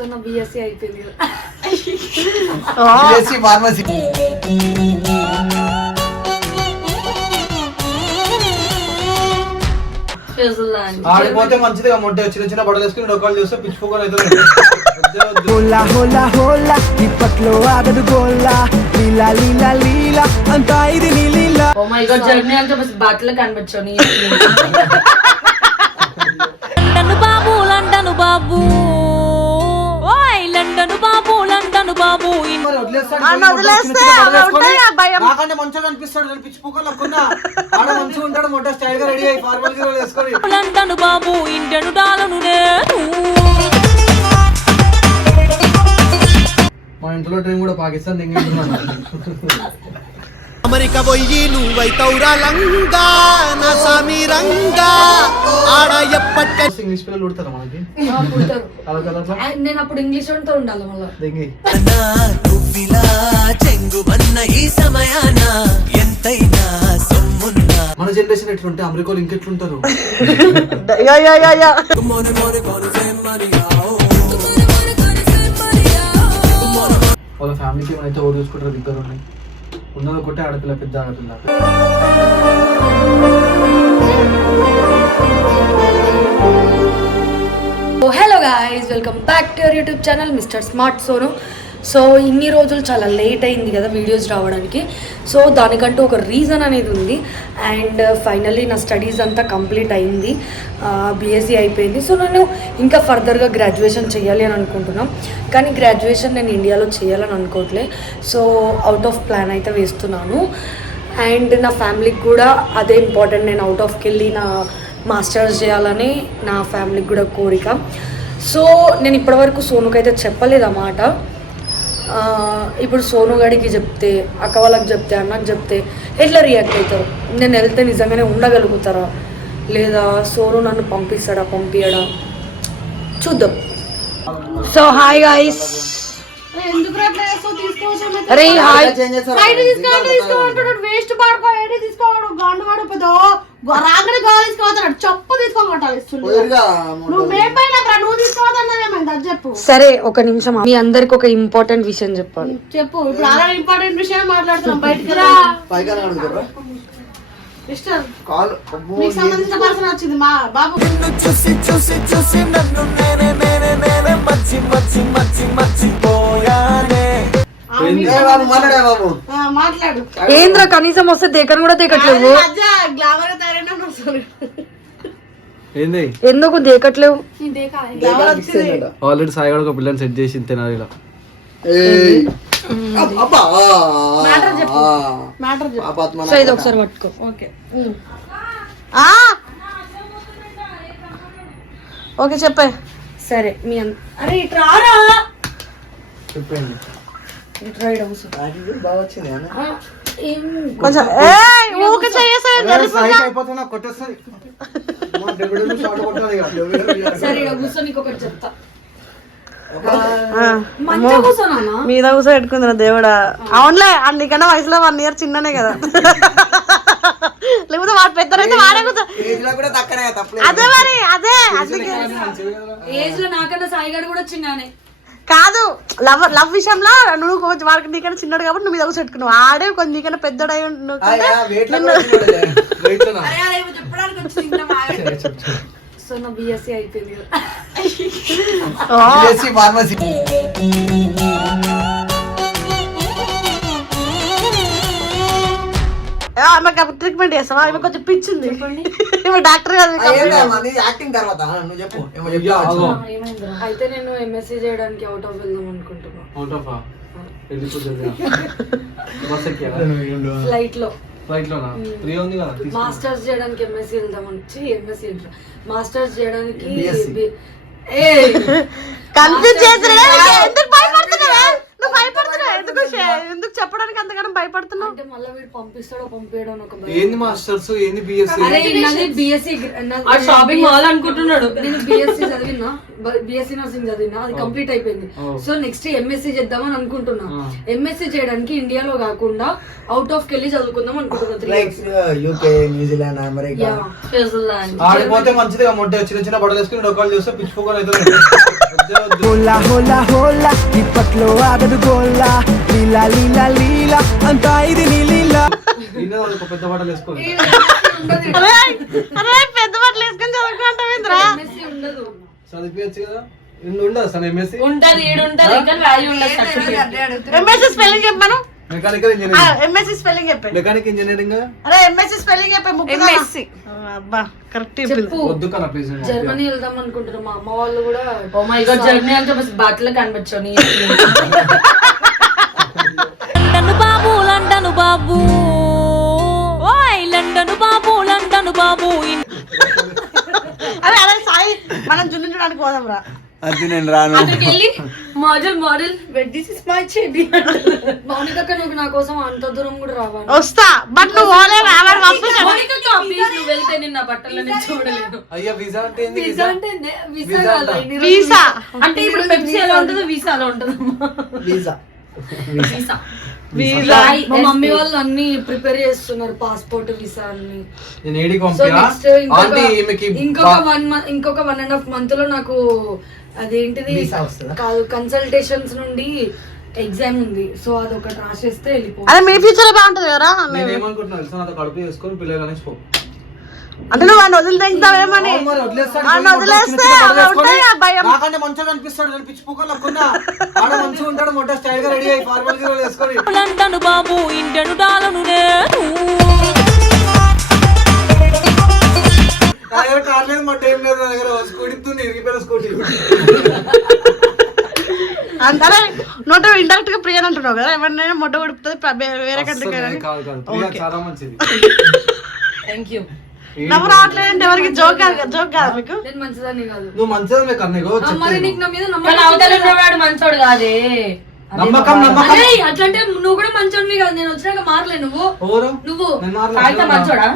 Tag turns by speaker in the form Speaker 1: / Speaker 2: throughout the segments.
Speaker 1: So నా BSc అయిపోయింది.
Speaker 2: BSc pharmacy. ఆడిపోతే మంచిదిగా మొట్ట చిన్న చిన్న బట్టలు వేసుకుని డొక్కాలు చూస్తే పిచ్చిపోకొని అయితే
Speaker 3: హోలా హోలా హోలా ఇప్పట్లో ఆగదు గోలా లీలా లీలా లీలా అంతా ఇది నీ లీలా
Speaker 1: ఓ మై గాడ్ జర్నీ అంటే బస్ బట్టలు కనిపించావు నీ
Speaker 4: లండన్ బాబు లండన్ బాబు ఇన్-
Speaker 2: నాకంటే మంచిగా కనిపిస్తాడు నేను పిచ్చిపోకొని కొన్నా ఆడ మంచిగా ఉంటాడు మొట్ట స్టైల్గా రెడీ అయ్యి ఫార్మల్గా వేసుకొని.
Speaker 4: లండన్ బాబు ఇంటను డాలను నేను.
Speaker 2: మా ఇంట్లో డ్రీమ్ కూడా పాకిస్తాన్ దింగుతున్నాను
Speaker 3: అమెరికా పోయి నువ్వైతవురా లంగా నా ఆడ ఎప్పటిక
Speaker 2: ఇంగ్లీష్ పిల్లలు మనకి? అలా కదా
Speaker 1: నేను అప్పుడు ఇంగ్లీష్ ఉండాలి మళ్ళీ.
Speaker 3: ఈ సమయాన? ఎంతైనా సొమ్మున్నా.
Speaker 2: మన జనరేషన్ ఎట్లుంటే అమెరికాలో ఇంకెట్లుంటారు? వాళ్ళ ఫ్యామిలీకి ఏమైతే ఓడి చూసుకుంటారు ఇద్దరు ఉన్నాయి ఉన్నది ఒకటే ఆడపిల్ల పెద్ద ఆడపిల్ల.
Speaker 1: Hello guys welcome back to YouTube channel mister smart Sonu so ఇన్ని రోజులు చాలా లేట్ అయింది కదా వీడియోస్ రావడానికి. సో దానికంటూ ఒక రీజన్ అనేది ఉంది. అండ్ ఫైనల్లీ uh, నా స్టడీస్ అంతా కంప్లీట్ అయింది. బీఎస్సీ అయిపోయింది. సో నేను ఇంకా ఫర్దర్గా గ్రాడ్యుయేషన్ చేయాలి అని అనుకుంటున్నాం. కానీ గ్రాడ్యుయేషన్ నేను ఇండియాలో చేయాలని అనుకోవట్లే. సో అవుట్ ఆఫ్ ప్లాన్ అయితే వేస్తున్నాను. అండ్ నా ఫ్యామిలీకి కూడా అదే ఇంపార్టెంట్ నేను అవుట్ ఆఫ్కి వెళ్ళి నా మాస్టర్స్ చేయాలని నా ఫ్యామిలీకి కూడా కోరిక. సో నేను ఇప్పటివరకు సోనుకైతే చెప్పలేదు అన్నమాట ఇప్పుడు సోను గడికి చెప్తే అక్క వాళ్ళకి చెప్తే అన్నకి చెప్తే ఎట్లా రియాక్ట్ అవుతారు? నేను వెళ్తే నిజంగానే ఉండగలుగుతారా? లేదా సోను నన్ను పంపిస్తాడా పంపించడా చూద్దాం. సో హాయ్ గాయస్ అరే హాయ్
Speaker 5: వేస్ట్ పాడుకో ఏడి తీసుకోవాడు. గండు వాడు పెద్ద రాగడి గాలి తీసుకోవద్దాడు చెప్పు తీసుకోమంటావు నువ్వు మేం పైన రా, నువ్వు తీసుకోవద్దన్నదేమైంది అది చెప్పు
Speaker 1: సరే ఒక నిమిషం మీ అందరికి ఒక ఇంపార్టెంట్ విషయం చెప్పాలి.
Speaker 5: చెప్పు ఇప్పుడు ఇంపార్టెంట్ విషయం మాట్లాడుతున్నాం బయటికి రా.
Speaker 2: పైగా అడుగుతారా
Speaker 5: మిస్టర్
Speaker 2: కాల్
Speaker 5: మీకు సంబంధించిన పర్సన్ వచ్చింది మా బాబు.
Speaker 3: చూసి చూసి చూసి నన్ను నేనే నేనే నేనే మచ్చి మచ్చి మచ్చి మర్చిపోయానే.
Speaker 5: ఆ, మీకు
Speaker 2: బాబు మాట్లాడే బాబు.
Speaker 5: ఆ, మాట్లాడు.
Speaker 1: ఏంద్ర కనీసం వస్తే దేకను కూడా దేకట్లేవు?
Speaker 5: గ్లామర్ తయారైనా
Speaker 2: ఏంది?
Speaker 1: ఎందుకు దేకట్లేవు?
Speaker 2: ఆల్రెడీ సాయిగాడు ఒక పిల్లని సెట్ చేసి తినాలి ఇలా.
Speaker 5: మ్యాటర్ చెప్పు. మ్యాటర్ చెప్పు.
Speaker 1: సో ఇది ఒకసారి పట్టుకో.
Speaker 5: ఓకే. ఓకే చెప్పే.
Speaker 1: సరే మీ
Speaker 5: అరే ఇటు రారా?
Speaker 2: చెప్పండి
Speaker 5: కొంచెం ఊకే
Speaker 2: కొట్టేస్తుంది
Speaker 5: మీద కూర్చో పెట్టుకుందిరా దేవుడా. అవునులే అందుకన్నా వయసులో వన్ ఇయర్ చిన్ననే కదా. లేకపోతే వాడు పెద్దరైతే వాడే అదే మరి అదే అందుకే.
Speaker 1: ఏజ్లో నాకన్నా సాయిగాడు కూడా చిన్నానే.
Speaker 5: కాదు లవ్ లవ్ విషయంలో నువ్వు కొంచెం వాడికి నీకన్నా చిన్నడు కాబట్టి నువ్వు మీద కూర్చో పెట్టుకున్నావు ఆడే కొంచెం నీకన్నా పెద్దడై
Speaker 1: సో నా బిఎస్సి అయిపోయింది కదా.
Speaker 2: బిఎస్సి ఫార్మసీ
Speaker 5: ఆమెకు ట్రీట్మెంట్ చేస్తావా? ఆమె కొంచెం పిచ్చింది ఇప్పుడు డాక్టర్
Speaker 2: యాక్టింగ్ తర్వాత? నువ్వు చెప్పు?
Speaker 1: అయితే నేను ఎంఎస్సీ చేయడానికి అవుట్ ఆఫ్ వెళ్దాం అనుకుంటున్నా.
Speaker 2: అవుట్ ఆఫ్ ఫ్లైట్లో.
Speaker 1: ఫ్లైట్
Speaker 2: లోనా ఫ్రీ ఉంది కదా.
Speaker 1: మాస్టర్స్ చేయడానికి ఎంఎస్సీ వెళ్దాం అని ఎంఎస్సీ మాస్టర్స్ చేయడానికి
Speaker 5: కన్ఫ్యూజ్ చేసిన ఎందుకు ఎందుకు చెప్పడానికి అంతగానో భయపడుతున్నావు?
Speaker 1: అంటే మళ్ళీ వీడు పంపిస్తాడో పంపించడం అని ఒక భయం.
Speaker 2: ఏంది మాస్టర్స్? ఏంది బిఎస్సి
Speaker 1: అరే నాది బిఎస్సి
Speaker 4: షాపింగ్ మాల్ అనుకుంటున్నాడు.
Speaker 1: నేను బిఎస్సి చదివినా? బిఎస్సి నర్సింగ్ చదివినా? అది కంప్లీట్ అయిపోయింది. సో నెక్స్ట్ ఎంఎస్సి చేద్దామని అనుకుంటున్నా. ఎంఎస్సి చేయడానికి ఇండియాలో కాకుండా అవుట్ ఆఫ్ కెళ్ళి చదువుకుందాం అనుకుంటున్నా three
Speaker 2: like UK New Zealand America ఆడిపోతే మంచిదిగా మొట్ట చిన్న చిన్న బట్టలు వేసుకుని డొక్కాలు చూస్తే పిచ్చిపోకొని అవుతుంది.
Speaker 3: హోలా హోలా హోలా ఇప్పట్లో ఆగదు గోల్లా లీలా లీలా లీలా అంతా ఇది నీ లీలా.
Speaker 2: ఈయన వాళ్ళు ఒక పెద్ద బట్టలు వేసుకోండి
Speaker 5: అరే అరే పెద్ద బట్టలు వేసుకొని
Speaker 1: ఉండదు.
Speaker 2: చదివించచ్చు కదా? ఉండదు అసలు ఎంఎస్సి
Speaker 4: ఉంటది ఈడు ఉంటది కానీ వాల్యూ ఉండదు
Speaker 5: ఎంఎస్సి స్పెల్లింగ్ చెప్పాను
Speaker 2: మెకానికల్ ఇంజనీరింగ్
Speaker 5: ఎంఎస్సి స్పెల్లింగ్ చెప్పే.
Speaker 2: మెకానిక్ ఇంజనీరింగ్
Speaker 5: అరే ఎంఎస్సి స్పెల్లింగ్ చెప్పే ఎంఎస్సి అబ్బా కరెక్ట్
Speaker 1: చెప్పు.
Speaker 2: వద్దు కన్నా ప్లీజ్
Speaker 1: జర్మనీ వెళ్దాం అనుకుంటున్నాం. మా అమ్మ వాళ్ళు కూడా
Speaker 4: ఓ మై గాడ్ జర్నీ అంటే బస్ బట్టలు కనిపించని లండన్ బాబు లండన్ బాబు. ఓయ్ లండన్ బాబు లండన్ బాబు.
Speaker 5: అరే అరే సాయి మనం జున్నించడానికి పోదాం రా
Speaker 2: అది నేను రాను.
Speaker 4: అక్కడికి వెళ్ళి model model. This is my చెడి
Speaker 1: మౌనికక్క నువ్వు నా కోసం అంత దూరం కూడా రావాలి.
Speaker 5: వస్తా బట్ నువ్వు పోలే రావాడు పంపించాను
Speaker 4: ప్లీజ్ నువ్వు వెళ్తే నేను నా బట్టలని చూడలేను.
Speaker 2: అయ్యా వీసా అంటే ఏంది?
Speaker 1: వీసా అంటే నే- వీసా కాదు,
Speaker 5: వీసా
Speaker 4: అంటే ఇప్పుడు పెప్సీ ఎలా ఉంటుందో? వీసా అలా ఉంటుందమ్మా
Speaker 2: వీసా
Speaker 4: వీసా
Speaker 1: మా మమ్మీ వాళ్ళు అన్ని ప్రిపేర్ చేస్తున్నారు పాస్పోర్ట్ వీసా అన్ని.
Speaker 2: నేను ఏడికి
Speaker 1: సో
Speaker 2: పంపియా?
Speaker 1: నెక్స్ట్
Speaker 2: ఆంటీ ఈమెకి
Speaker 1: ఇంకొక వన్ మంత్ ఇంకొక వన్ అండ్ హాఫ్ మంత్లో నాకు అదేంటిది? కాదు కన్సల్టేషన్స్ నుండి ఎగ్జామ్ ఉంది. సో అది ఒకటి రాసేస్తే వెళ్ళిపో
Speaker 5: అరే మీ ఫ్యూచర్ బాగుంటది కదా
Speaker 2: నేను ఏమనుకుంటున్నా తెలుసా? నాతో కడుపు చేసుకొని పిల్లలు అనేసి పో
Speaker 5: అంటే నువ్వు వాడిని వదిలి తెంగుతావేమని
Speaker 2: అవును మరి వదిలేస్తాడు,
Speaker 5: వాడిని
Speaker 2: పోయి
Speaker 5: వదిలేస్తే అలా ఉంటాయి ఆ భయం?
Speaker 2: వేసుకొని, నాకంటే మంచిగా అనిపిస్తాడు నేను పిచ్చిపోకోలు అనుకున్నా. ఆడ మంచిగా ఉంటాడు మొట్ట స్టైల్గా రెడీ అయ్యి ఫార్మల్గా వేసుకొని.
Speaker 4: లండన్ బాబు ఇంటను డాలను నేను.
Speaker 2: లేదు మొట్ట ఏం లేదు నా దగ్గర స్కూటీ తుంది ఇరిగిపోయిన స్కూటీ
Speaker 5: అందరే నోట ఇండైరెక్ట్గా ప్రియ అంటున్నావు కదా ఎవరినైనా మొట్ట వే- వేరే కంట్రీకి
Speaker 2: చాలా మంచిది.
Speaker 4: థ్యాంక్ యూ
Speaker 5: నవ్వు రావట్లేదంటే ఎవరికి జోక్ కాదు జోక్ కాదు మీకు?
Speaker 1: నేను మంచిదాన్ని కాదు.
Speaker 2: నువ్వు
Speaker 1: ఆ, మరి నీకు నా మీద
Speaker 4: కానీ అవతల
Speaker 1: నమ్మకం
Speaker 4: ఉన్నవాడు మంచోడు కాదే.
Speaker 2: నమ్మకం నమ్మకం.
Speaker 1: అరే అట్లంటే నువ్వు కూడా మంచోనివి కదా నేను వచ్చినాక మారలే నువ్వు.
Speaker 2: ఎవరు?
Speaker 1: నువ్వు.
Speaker 2: నేను
Speaker 4: కాగితం
Speaker 2: మారలేదు
Speaker 4: మంచోడా?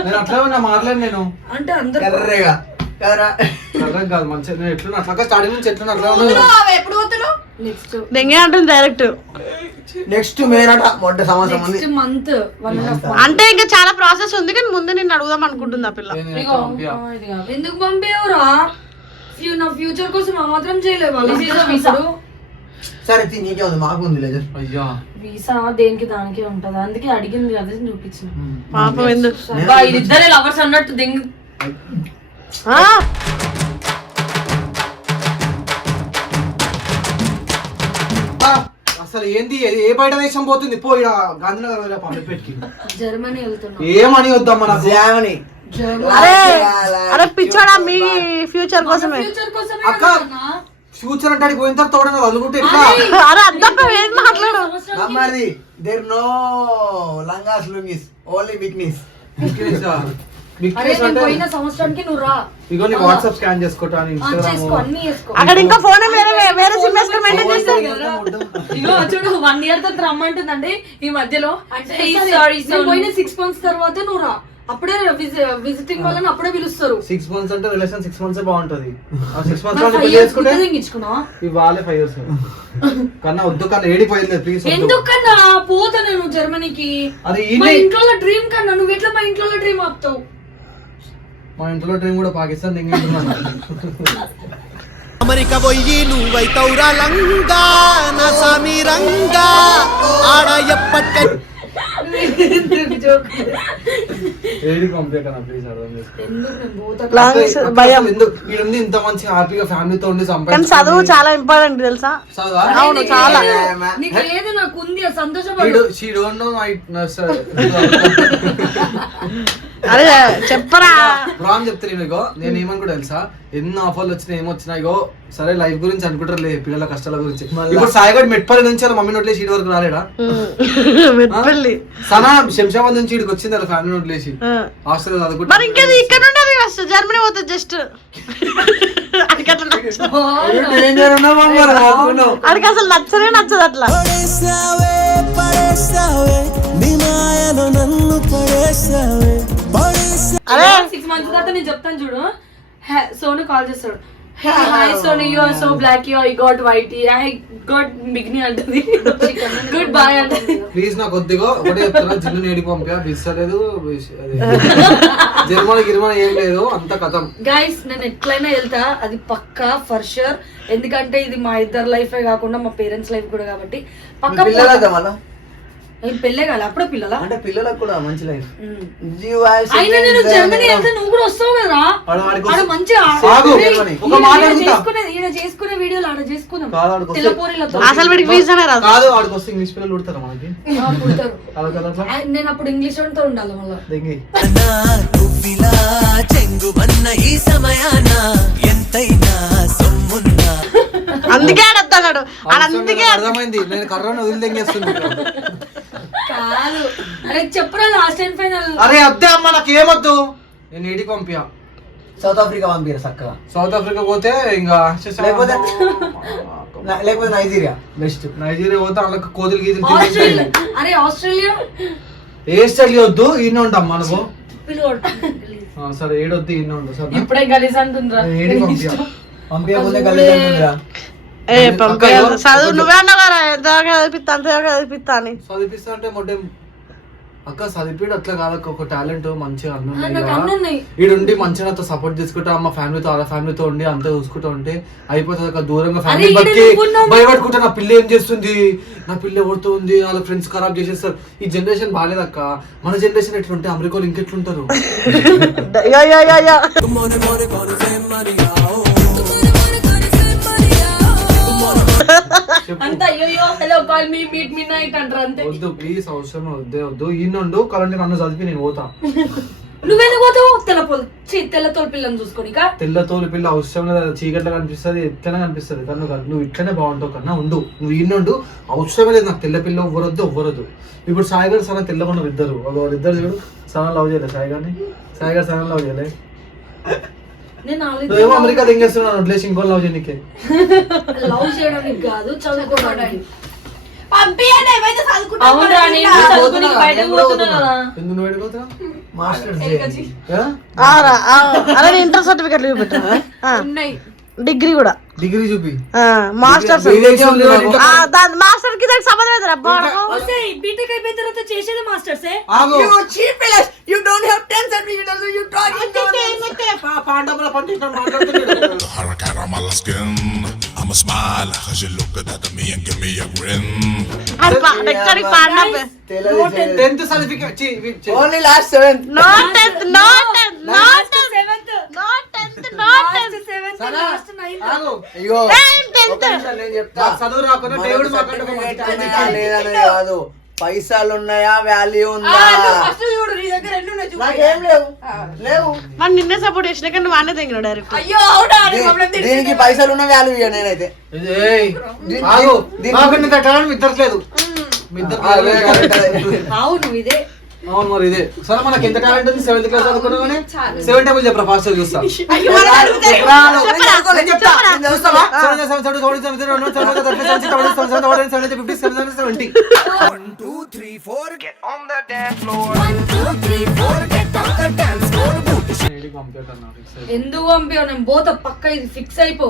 Speaker 2: నేను అట్లా ఉన్నా మారలేదు నేను.
Speaker 1: అంటే అందరు
Speaker 2: కర్రగా. కర్రగా కాదు మంచిగా నేను ఎట్లున్నా అట్లా స్టార్టింగ్ నుంచి ఎట్లున్నా అట్లా ఉన్నా
Speaker 1: నెక్స్ట్
Speaker 5: దెంగే అంటుంది డైరెక్ట్
Speaker 2: నెక్స్ట్ మేనట మొట్ట సంవత్సరం ఉంది.
Speaker 1: నెక్స్ట్ మంత్
Speaker 5: అంటే ఇంకా చాలా ప్రాసెస్ ఉంది కానీ ముందు నిన్ను అడుగుదాం అనుకుంటుంది ఆ పిల్ల.
Speaker 1: ఎందుకు పంపేవరా నా ఫ్యూచర్ కోసం ఆ మాత్రం చేయలేవు వాళ్ళు
Speaker 4: This is a visa.
Speaker 2: సరే తీ, నీకే ఉంది. మాకు ఉంది లేదు అయ్యా.
Speaker 4: వీసా దేనికి దానికి ఉంటది? అందుకే అడిగింది కదా చూపించిన.
Speaker 5: పాపం ఎందుకు?
Speaker 4: ఇద్దరే లవర్స్ అన్నట్టు దింగ్.
Speaker 2: అసలు ఏంది? ఏ- బయట దేశం పోతుంది? పో ఇడ గాంధీనగర్ వదిలే పంపిపెట్టుకి
Speaker 1: జర్మనీ వెళ్తున్నా.
Speaker 2: ఏమని వద్దమ్మా నాకు?
Speaker 6: జామని
Speaker 5: అరే అరే పిచ్చోడా మీ ఫ్యూచర్ కోసమే.
Speaker 1: ఫ్యూచర్ కోసమే
Speaker 2: అక్క ఫ్యూచర్ అంటే పోయిన తర్వాత తోడని వదులుకుంటే ఎట్లా?
Speaker 5: అరే అద్దప్ప ఏం మాట్లాడు?
Speaker 6: నమ్మది there no langas lungis only
Speaker 1: పోయిన సంవత్సరానికి నువ్వు రా.
Speaker 2: ఇగో నీ వాట్సాప్ స్కాన్ చేసుకోవటం
Speaker 1: ఆ, చేసుకో
Speaker 2: ఇన్స్టాగ్రామ్
Speaker 1: అన్ని చేసుకో.
Speaker 5: అక్కడ ఇంకా ఫోన్ వేరే వేరే సిమ్ వేసుకొని మెయింటైన్ చేస్తారు
Speaker 4: ఇగో చూడు వన్ ఇయర్ తర్వాత రమ్మంటుందండి ఈ మధ్యలో.
Speaker 1: అంటే పోయిన సిక్స్ మంత్స్ తర్వాత నువ్వు రా. అప్పుడే విజిటింగ్ వాళ్ళని అప్పుడే పిలుస్తారు.
Speaker 2: సిక్స్ మంత్స్ అంటే రిలేషన్ సిక్స్ మంత్స్ బాగుంటది. ఆ సిక్స్ మంత్స్? ఇవాళే ఫైవ్ ఇయర్స్ కన్నా వద్దు కన్నా ఏడిపోయింది ప్లీజ్
Speaker 1: ఎందుకన్నా? పోతా నేను జర్మనీకి. మా ఇంట్లో డ్రీమ్ కన్నా నువ్వు ఎట్లా మా ఇంట్లో డ్రీమ్ ఆపుతావు?
Speaker 2: మా ఇంట్లో డ్రీమ్ కూడా పాకిస్తాన్ దింగింటున్నాను
Speaker 3: అమెరికా పోయి నువ్వైతవురా లంగా నా సామి రంగా ఆడ ఎప్పటిక
Speaker 2: ప్లీజ్ అర్థం
Speaker 5: భయం.
Speaker 2: ఇంత మంచి హ్యాపీగా ఫ్యామిలీతో ఉండి
Speaker 5: కానీ
Speaker 2: సంపాదించుకొని-
Speaker 5: చదువు చాలా ఇంపార్టెంట్ తెలుసా? అవును చాలా.
Speaker 1: నీకు లేదు నాకు ఉంది ఆ సంతోషపడు.
Speaker 2: వీడు- she don't know my- నా స-
Speaker 5: అరే చెప్పరా.
Speaker 2: రామ్ చెప్తాను నీకు నేను ఏమని కూడా తెలుసా? ఎన్ని ఆఫర్లు వచ్చినా ఏమొచ్చినా ఇగో సరే లైఫ్ గురించి అనుకుంటారు లే పిల్లల కష్టాల గురించి. ఇప్పుడు సాయిగడ్ మెట్పల్లి నుంచి వాళ్ళ మమ్మీ నోట్లేసి ఇటు వరకు రాలేడా?
Speaker 5: మెట్పల్లి.
Speaker 2: సనా శంషాబాద్ నుంచి ఇక్కడికి వచ్చింది వాళ్ళ ఫ్యామిలీ నోట్లేసి. హాస్టల్
Speaker 5: మరి
Speaker 2: చదువుకుంటా.
Speaker 5: ఇంకేది ఇక్కడ నుండి ఫస్ట్ జర్మనీ పోతుంది జస్ట్ అడిగి అసలు నచ్చనే నచ్చదు అట్లా.
Speaker 3: పడేసావే పడేసావే నీ మాయలో నన్ను పడేసావే. పడేసా
Speaker 1: సిక్స్ మంత్స్ తర్వాత నేను చెప్తాను చూడు. హే, సోను కాల్ చేస్తాడు. Hi Sonu you are so black you I got white I got బిగ్ని అంటది. గుడ్ బాయ్ అంటది.
Speaker 2: ప్లీజ్ నాకు కొద్దిగా ఒకటే చెప్తున్నా జిన్ను నేడికి పంపా పిస్తలేదు జర్మనీ గిర్మనీ ఏం లేదు అంత కథం.
Speaker 1: గైస్ నేను ఎట్లయినా వెళ్తా అది పక్కా ఫర్ షూర్ ఎందుకంటే ఇది మా ఇద్దరు లైఫే కాకుండా మా పేరెంట్స్ లైఫ్ కూడా కాబట్టి పక్కా
Speaker 6: పిల్లలదా మళ్ళా?
Speaker 1: పెళ్ళే కాదు పిల్లల?
Speaker 6: అంటే పిల్లలకు కూడా మంచి లైఫ్
Speaker 1: అయినా నేను జర్మనీ వెళ్తే నువ్వు కూడా వస్తావు కదా?
Speaker 2: ఆడ
Speaker 1: మంచిగా చేసుకునే ఈయన చేసుకునే వీడియోలు ఆడ చేసుకున్నాం
Speaker 5: అసలు వీడికి రాదు.
Speaker 2: కాదు ఆడికి వస్తే ఇంగ్లీష్ పిల్లలు మనకి.
Speaker 1: నేను అప్పుడు ఇంగ్లీష్ వాడితో ఉండాలి మళ్ళీ.
Speaker 3: ఈ సమయాన? ఎంతైనా సొమ్మున్నా.
Speaker 5: అందుకే అడతాడు అందుకే
Speaker 2: అర్థమైంది. నేను కర్రను వదిలిదెంగేస్తున్నాను
Speaker 1: కాదు. అరే చెప్పరా లాస్ట్ టైం ఫైనల్
Speaker 2: అరే అద్దే అమ్మ నాకు ఏమొద్దు? నేను ఏడికి పంపియా.
Speaker 6: సౌత్ ఆఫ్రికా పంపిరు చక్కగా
Speaker 2: సౌత్ ఆఫ్రికా పోతే ఇంకా
Speaker 6: లేకపోతే నా- లేకపోతే నైజీరియా బెస్ట్
Speaker 2: నైజీరియా పోతే వాళ్ళకి కోతులు గీతులు
Speaker 1: ఆస్ట్రేలియా. అరే ఆస్ట్రేలియా
Speaker 2: ఏ స్టైల్ వద్దు ఈయన ఉంటాం
Speaker 1: పిలువడు.
Speaker 2: ఆ, సరే ఏడొద్దు ఈయన ఉండు సరే
Speaker 1: ఇప్పుడే గలీజ్ అంటుండ్రా.
Speaker 2: ఏడికి పంపియా.
Speaker 6: పంపించకపోతే కలిసి
Speaker 5: చదువు నువ్వే అన్నావు కదా ఎంత చదివిపిస్తా అంత చదివిపిస్తా అని
Speaker 2: చదివిస్తా అంటే మొట్టే అక్క చదివిపీడు అట్లా కాదక్క ఒక టాలెంట్ మంచిగా అన్ని కదా. ఈడుండి మంచిగా నాతో సపోర్ట్ చేసుకుంటా మా ఫ్యామిలీతో వాళ్ళ ఫ్యామిలీతో ఉండి అంతా చూసుకుంటా ఉంటే అయిపోతుంది అక్క దూరంగా ఫ్యామిలీ బట్టి. భయపడుకుంటా నా పిల్ల ఏం చేస్తుంది? నా పిల్ల ఎవరితో ఉంది? వాళ్ళ ఫ్రెండ్స్ ఖరాబ్ చేసేస్తారు. ఈ జనరేషన్ బాగాలేదక్క మన జనరేషన్ ఎట్లుంటే అమెరికాలో ఇంకెట్లుంటారు?
Speaker 1: అంతా అయ్యో hello call me meet me night అంటారు అంతే.
Speaker 2: వద్దు ప్లీజ్ అవసరం వద్దే వద్దు. ఈయనుండు కరెంట్ నన్ను చదివి నేను పోతా.
Speaker 1: నువ్వెందుకు పోతావు? తెల్ల పొల్ ఛీ, తెల్ల తోలు పిల్లని చూసుకొని కా
Speaker 2: తెల్ల తోలు పిల్ల అవసరం లేదు చీకట్లో కనిపిస్తుంది ఎట్లనే కనిపిస్తుంది. కన్ను కాదు నువ్వు ఇట్లనే బాగుంటావు కన్నా ఉండు. నువ్వు ఈయనుండు అవసరమే లేదు నాకు తెల్ల పిల్ల ఎవ్వరొద్దు ఎవ్వరొద్దు ఇప్పుడు సాయి గారు సన ఉన్నారు ఇద్దరు. వాళ్ళిద్దరు చూడు సన లవ్ చేయలే సాయి గారిని సాయి గారు సన లవ్ చేయలే.
Speaker 1: నేను
Speaker 2: అమెరికా ఇంకో లవ్ చేయడానికి
Speaker 1: లవ్ చేయడానికి కాదు చదువుకోవడానికి.
Speaker 5: ఇంటర్ సర్టిఫికెట్ చూపెట్టా డిగ్రీ కూడా.
Speaker 2: డిగ్రీ చూపి.
Speaker 5: మాస్టర్స్ దానికి సంబంధం లేదు
Speaker 1: బీటెక్ అయిపోయిన తర్వాత చేసేది masters
Speaker 6: you don't have tens you
Speaker 7: don't you I'ma smile, cause you look at me and give me a grin.
Speaker 2: Tenth certificate
Speaker 6: only last 7
Speaker 5: no tenth no tenth no tenth
Speaker 1: seventh
Speaker 5: no tenth no tenth
Speaker 1: seventh last ninth
Speaker 2: ఆగు
Speaker 6: అయ్యో
Speaker 5: tenth
Speaker 6: నేను చెప్తా
Speaker 2: చదువు రాకుండా దేవుడు మాకంటే
Speaker 6: లేదనేది కాదు పైసలు ఉన్నాయా వాల్యూ ఉందా
Speaker 5: నిన్నే సపోర్ట్ చేసిన కానీ నువ్వు తెగిన డైరెక్ట్
Speaker 6: దీనికి పైసలు ఉన్న వాల్యూ ఇయ్య నేనైతే.
Speaker 2: మనకి ఎంత సెవెంత్ క్లాస్ సెవెన్ టేబుల్ చెప్పరా ఫాస్ట్ చూస్తా.
Speaker 1: ఎందుకు నేను పక్క ఇది ఫిక్స్ అయిపో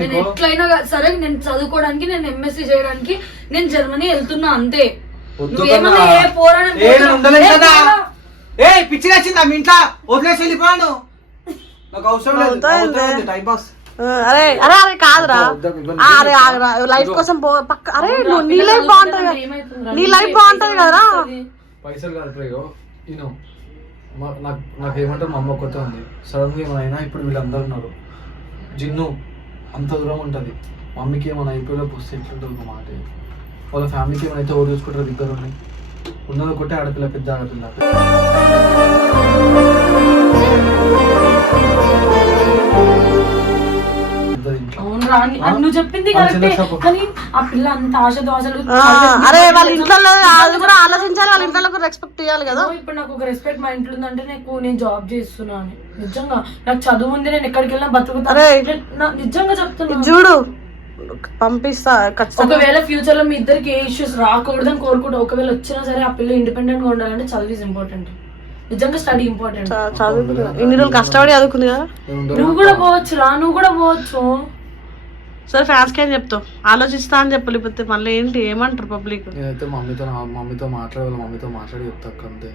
Speaker 1: నేను ఎట్లయినా సరే నేను చదువుకోవడానికి నేను ఎంఎస్సీ చేయడానికి నేను జర్మనీ వెళ్తున్నా అంతే ఏ
Speaker 2: కదా. ఏ పిచ్చి నచ్చిందా మీ ఇంట్లో వదిలేసి వెళ్ళిపోయాను నాకు అవసరం లేదు టైం పాస్
Speaker 5: అరే అరే అరే కాదురా. అరే ఆగరా. లైఫ్ కోసం పక్క అరే నువ్వు నీ లైఫ్ బాగుంటది కదా. నీ లైఫ్ బాగుంటది కదరా.
Speaker 2: పైసలు నేను నాకు నాకు ఏమంటే మా అమ్మ కొత్త ఉంది. సడన్గా ఏమైనా ఇప్పుడు వీళ్ళందరూ ఉన్నారు. జిన్ను అంత దూరం ఉంటుంది. మమ్మీకి ఏమైనా అయిపోయిలో వస్తే ఎట్లుంటుంది ఒక మాట వాళ్ళ ఫ్యామిలీకి ఏమైనా ఓడి చూసుకుంటారు ఇద్దరు ఉన్నాయి ఉన్నది ఒకటే ఆడపిల్ల పెద్ద ఆడపిల్ల.
Speaker 1: నువ్వు చెప్పింది కరెక్టే. కానీ ఆ పిల్ల అంత ఆశతో అసలు
Speaker 5: ఆ, అరే వాళ్ళ ఇంట్లో అది కూడా ఆలోచించాలి వాళ్ళ ఇంట్లో రెస్పెక్ట్ ఇవ్వాలి కదా.
Speaker 1: ఇప్పుడు నాకు ఒక రెస్పెక్ట్ మా ఇంట్లో ఉందంటే నాకు నేను జాబ్ చేస్తున్నాను నిజంగా నాకు చదువు ఉంది నేను ఎక్కడికి వెళ్ళినా బతుకుతా.
Speaker 5: అరే.
Speaker 1: నేను- నా- నిజంగా చెప్తున్నా.
Speaker 5: చూడు పంపిస్తా ఖచ్చితంగా.
Speaker 4: ఒకవేళ ఫ్యూచర్లో మీ ఇద్దరికి ఏ ఇష్యూస్ రాకూడదని కోరుకుంటా ఒకవేళ వచ్చినా సరే ఆ పిల్ల ఇండిపెండెంట్గా ఉండాలంటే చదువు ఇస్ ఇంపార్టెంట్ నిజంగా స్టడీ ఇంపార్టెంట్
Speaker 5: ఇన్ని రోజులు కష్టపడి చదువుకుంది కదా.
Speaker 4: నువ్వు కూడా పోవచ్చు రా నువ్వు కూడా పోవచ్చు.
Speaker 5: సరే ఫ్యాన్స్కి ఏం చెప్తావు. ఆలోచిస్తా అని చెప్పు లేకపోతే మళ్ళీ ఏంటి? ఏమంటారు పబ్లిక్?
Speaker 2: నేనైతే మమ్మీతో మమ్మీతో మాట్లాడాలి మమ్మీతో మాట్లాడి చెప్తా అక్క అంతే.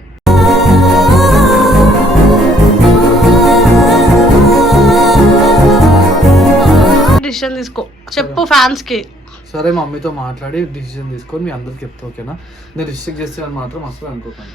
Speaker 5: డిసిషన్ తీసుకో. చెప్పు ఫ్యాన్స్కి
Speaker 2: సరే మమ్మీతో మాట్లాడి డిసిజన్ తీసుకొని మీ అందరికి చెప్తా ఓకేనా? నేను రిస్ట్రిక్ట్ చేస్తే అని మాత్రం అసలు అనుకోకండి.